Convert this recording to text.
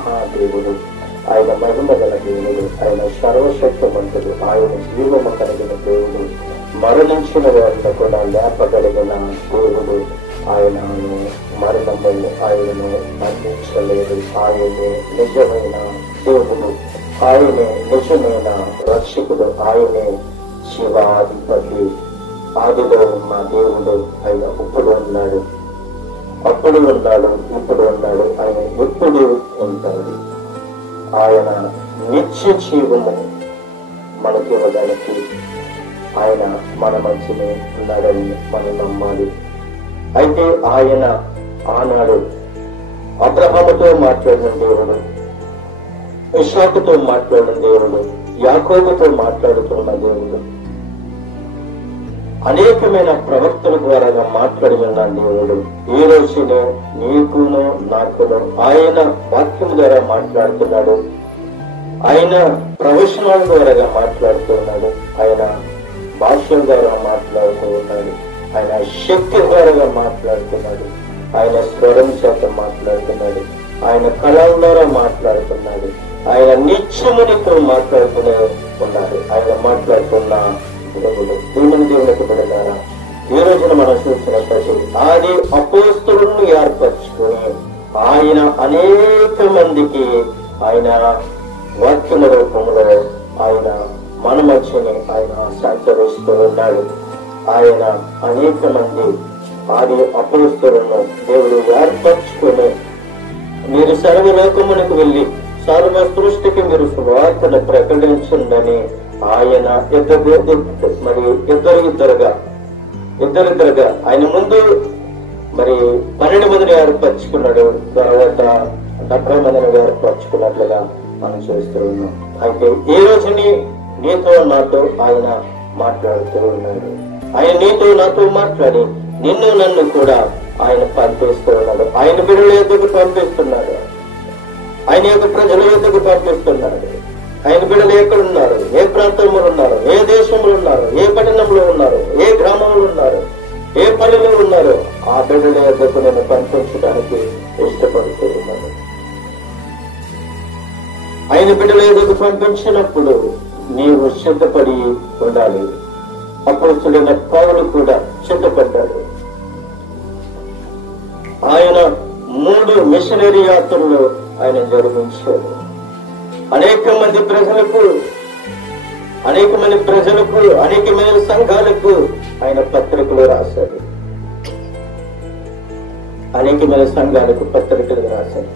మహాదేవుడు, ఆయన మహిమ గల దేవుడు, ఆయన సర్వశక్తిమంతుడు, ఆయన జీవము కలిగిన దేవుడు, మరణించిన వారిని కూడా లేపగలిగిన దేవుడు. ఆయనను మరణము ఆయనను మరణించలేదు. ఆయనే నిజమైన దేవుడు, ఆయనే నిజమైన రక్షకుడు, ఆయనే శివాధిపతి. ఆదిలో ఉన్న దేవుడు ఆయన ఇప్పుడు ఉన్నాడు, అప్పుడు ఉన్నాడు, ఇప్పుడు ఉన్నాడు, ఆయన ఎప్పుడు ఉంటాడు. ఆయన నిత్య జీవము మనకి ఇవ్వడానికి ఆయన మన మధ్యనే ఉన్నాడని మనం నమ్మాలి. అయితే ఆయన ఆనాడు అబ్రహాముతో మాట్లాడిన దేవుడు, ఇస్సాకుతో మాట్లాడిన దేవుడు, యాకోబుతో మాట్లాడుతున్న దేవుడు, అనేకమైన ప్రవక్తల ద్వారా మాట్లాడి ఉన్న దేవుడు ఈ రోజునే నీకును నాకును ఆయన వాక్యం ద్వారా మాట్లాడుతున్నాడు. ఆయన ప్రవచనాల ద్వారా మాట్లాడుతున్నాడు. ఆయన భాషల ద్వారా మాట్లాడుతూ ఉన్నాడు. ఆయన శక్తి ద్వారా మాట్లాడుతున్నాడు. ఆయన స్వరం చేత మాట్లాడుతున్నాడు. ఆయన కళల ద్వారా మాట్లాడుతున్నాడు. ఆయన నిత్యమునితో మాట్లాడుతూనే ఉన్నాడు. ఆయన మాట్లాడుతున్న దేవుడు. దేవునికి బిడ్డలారా, ఈ రోజున మనం చూసినప్పటికీ ఆది అపోస్తలులను ఏర్పరచుకుని ఆయన అనేక మందికి ఆయన వాక్యముల రూపంలో ఆయన మన మధ్యని ఆయన సంచరిస్తూ ఉన్నాడు. ఆయన అనేక మంది ఆది అపోస్తలులను దేవుడు ఏర్పరచుకుని మీరు సర్వలోకమునకు వెళ్ళి సర్వ సృష్టికి మీరు సువార్తను ప్రకటించండి ఆయన ఇద్దరిద్దరుగా ఆయన ముందు మరి 12 మందిని ఏర్పరచుకున్నాడు. తర్వాత 70 మందిని ఏర్పరచుకున్నట్లుగా మనం చూస్తూ ఉన్నాం. అయితే ఈ రోజుని నీతో నాతో ఆయన మాట్లాడుతూ ఉన్నాడు. ఆయన నీతో నాతో మాట్లాడి నిన్ను నన్ను కూడా ఆయన పంపిస్తూ ఉన్నాడు. ఆయన బిడ్డల యొద్దకు పంపిస్తున్నాడు. ఆయన యొక్క ప్రజల యొద్దకు పంపిస్తున్నాడు. ఆయన బిడ్డలు ఎక్కడున్నారు, ఏ ప్రాంతంలో ఉన్నారు, ఏ దేశంలో ఉన్నారు, ఏ పట్టణంలో ఉన్నారు, ఏ గ్రామంలో ఉన్నారు, ఏ పల్లెలో ఉన్నారు, ఆ బిడ్డల యొద్దకు నేను పంపించడానికి ఇష్టపడుతూ ఉన్నాను. ఆయన బిడ్డల యొద్దకు పంపించినప్పుడు నీవు సిద్ధపడి ఉండాలి. అపోస్తలుడైన పౌలు కూడా సిద్ధపడ్డాడు. ఆయన 3 మిషనరీ యాత్రలు ఆయన జరిగించాడు. అనేక మంది ప్రజలకు అనేకమైన సంఘాలకు ఆయన పత్రికలు రాశాడు. అనేకమైన సంఘాలకు పత్రికలు రాశాడు.